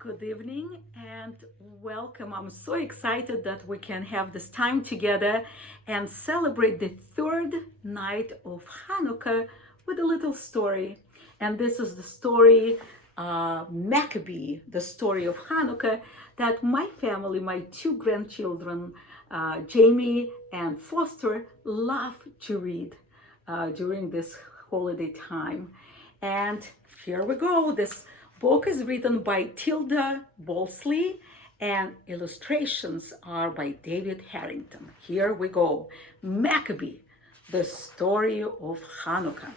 Good evening and welcome. I'm so excited that we can have this time together and celebrate the third night of Hanukkah with a little story. And this is the story, Maccabee, the story of Hanukkah, that my family, my two grandchildren, Jamie and Foster, love to read during this holiday time. And here we go. This book is written by Tilda Bolsley and illustrations are by David Harrington. Here we go. Maccabee, the story of Hanukkah.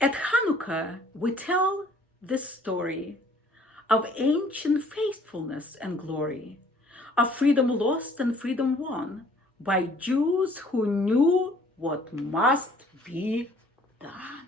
At Hanukkah, we tell this story of ancient faithfulness and glory, of freedom lost and freedom won by Jews who knew what must be done.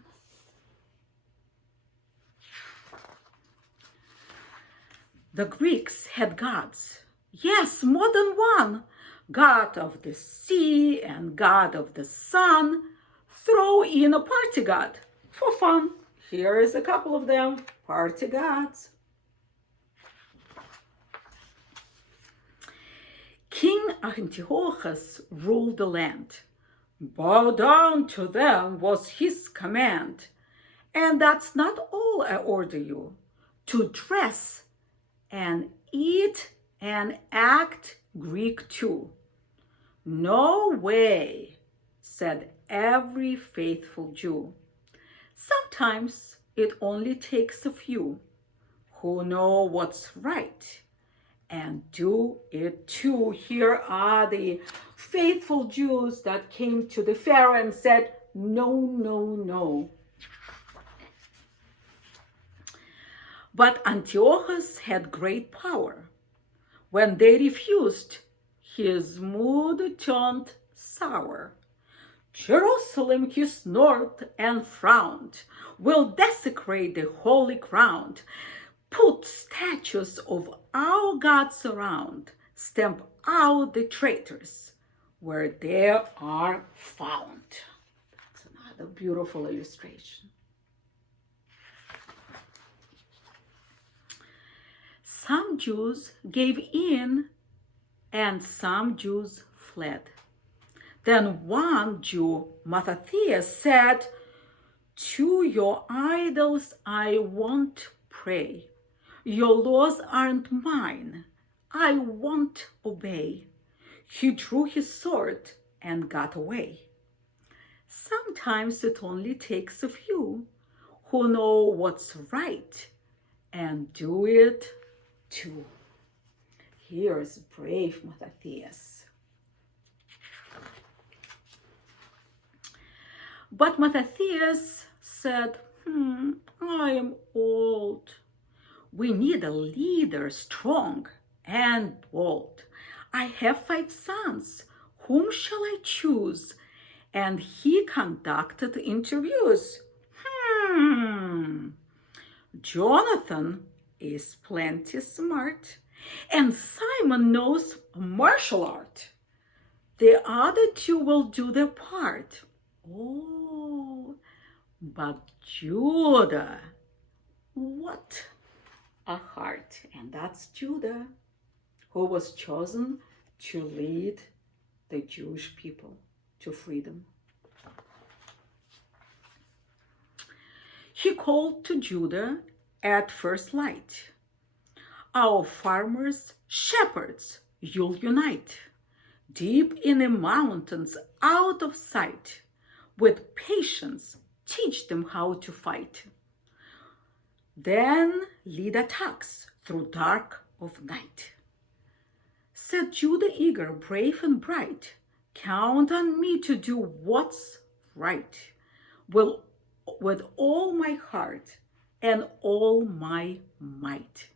The Greeks had gods, yes, more than one, god of the sea and god of the sun. Throw in a party god for fun. Here is a couple of them, party gods. King Antiochus ruled the land. Bow down to them was his command. And that's not all I order you, to dress and eat and act Greek too. No way, said every faithful Jew. Sometimes it only takes a few who know what's right and do it too. Here are the faithful Jews that came to the Pharaoh and said, no, no, no. But Antiochus had great power. When they refused, his mood turned sour. Jerusalem, he snorted and frowned, will desecrate the holy ground, put statues of our gods around, stamp out the traitors where they are found. That's another beautiful illustration. Some Jews gave in and some Jews fled. Then one Jew, Mattathias, said, to your idols I won't pray. Your laws aren't mine. I won't obey. He drew his sword and got away. Sometimes it only takes a few who know what's right and do it too. Here's brave Mattathias. But Mattathias said, I am old. We need a leader strong and bold. I have 5 sons. Whom shall I choose? And he conducted interviews. Jonathan is plenty smart, and Simon knows martial art. The other 2 will do their part. Oh, but Judah, what a heart. And that's Judah, who was chosen to lead the Jewish people to freedom. He called to Judah at first light. Our farmers, shepherds, you'll unite, deep in the mountains, out of sight. With patience, teach them how to fight. Then lead attacks through dark of night. Said Judah eager, brave and bright, count on me to do what's right. With all my heart and all my might.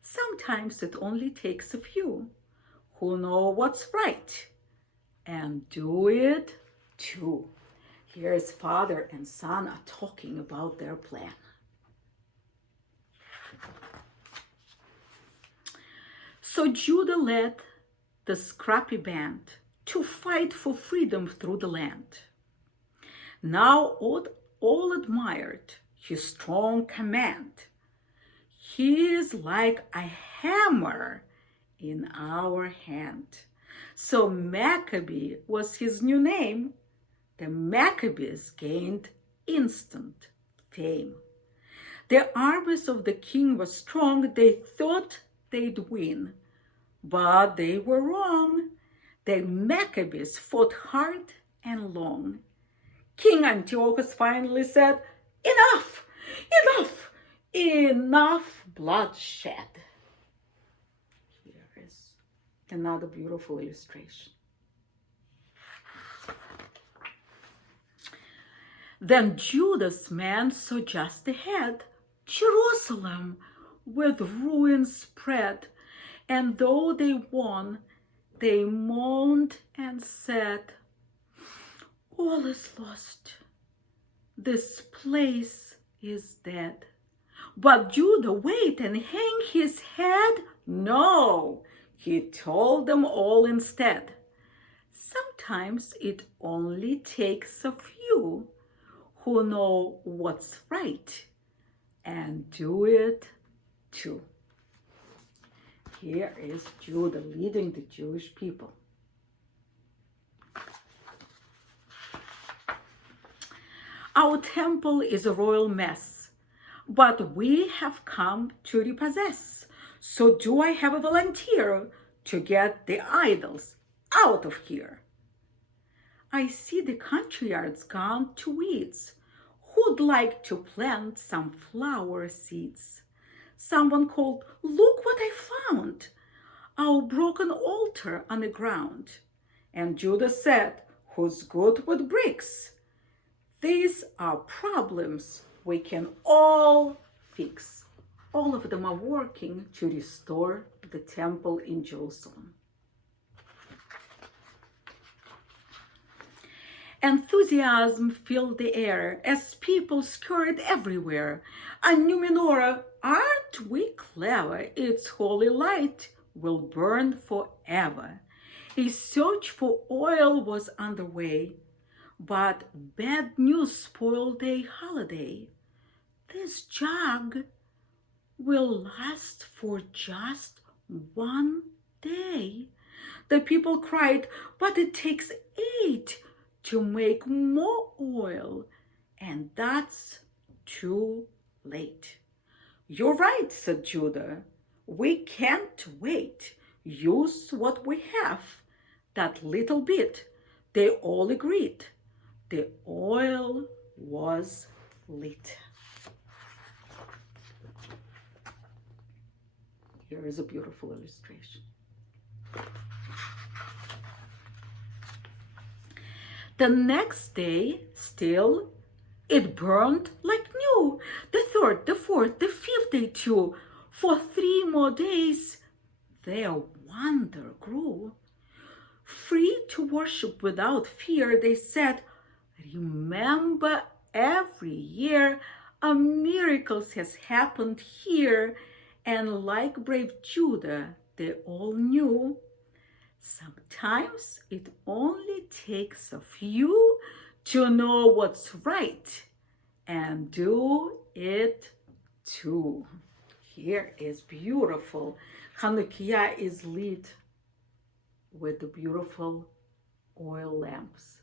Sometimes it only takes a few who know what's right and do it too. Here's father and son are talking about their plan. So Judah led the scrappy band to fight for freedom through the land. Now all admired his strong command. He is like a hammer in our hand. So Maccabee was his new name. The Maccabees gained instant fame. The armies of the king were strong. They thought they'd win, but they were wrong. The Maccabees fought hard and long. King Antiochus finally said, "Enough! Enough! Enough bloodshed." Here is another beautiful illustration. Then Judah's men saw just ahead Jerusalem with ruins spread, and though they won, they moaned and said, "All is lost. This place is dead." But Judah wait and hang his head? No, he told them all instead. Sometimes it only takes a few who know what's right and do it too. Here is Judah leading the Jewish people. Our temple is a royal mess, but we have come to repossess. So do I have a volunteer to get the idols out of here? I see the country yards gone to weeds. Who'd like to plant some flower seeds? Someone called, "Look what I found! Our broken altar on the ground." And Judah said, "Who's good with bricks? These are problems we can all fix." All of them are working to restore the temple in Jerusalem. Enthusiasm filled the air as people scurried everywhere. "A new menorah, aren't we clever? Its holy light will burn forever." A search for oil was underway, but bad news spoiled the holiday. "This jug will last for just one day," the people cried, "but it takes 8 to make more oil, and that's too late." "You're right," said Judah. "We can't wait. Use what we have, that little bit." They all agreed. The oil was lit. Here is a beautiful illustration. The next day, still, it burned like new. The third, the fourth, the fifth day too. For 3 more days, their wonder grew. Free to worship without fear, they said, "Remember, every year a miracle has happened here." And like brave Judah, they all knew, sometimes it only takes a few to know what's right and do it too. Here is beautiful. Hanukkah is lit with the beautiful oil lamps.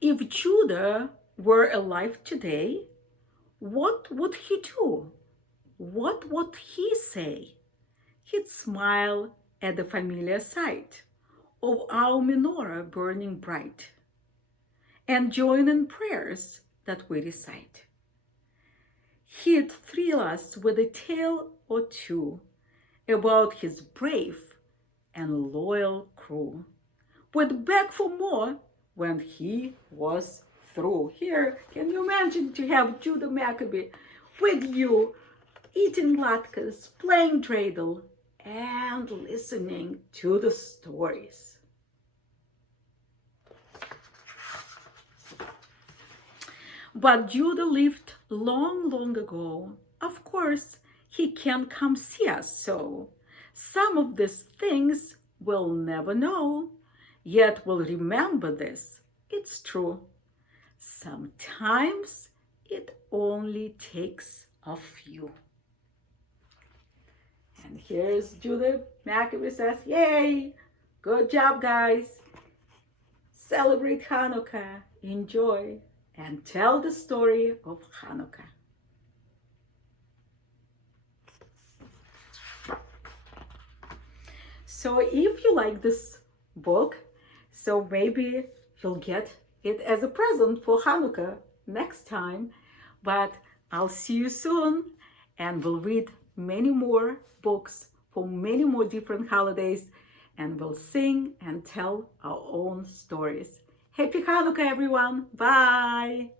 If Judah were alive today, what would he do? What would he say? He'd smile at the familiar sight of our menorah burning bright and join in prayers that we recite. He'd thrill us with a tale or two about his brave and loyal crew. We'd beg for more when he was through. Here, can you imagine to have Judah Maccabee with you, eating latkes, playing dreidel, and listening to the stories? But Judah lived long, long ago. Of course, he can't come see us, so some of these things we'll never know, yet we'll remember this. It's true. Sometimes It only takes a few. And here's Judith McAbee says, yay! Good job, guys. Celebrate Hanukkah, enjoy, and tell the story of Hanukkah. So if you like this book, so maybe you'll get it as a present for Hanukkah next time. But I'll see you soon, and we'll read many more books for many more different holidays, and we'll sing and tell our own stories. Happy Hanukkah, everyone. Bye.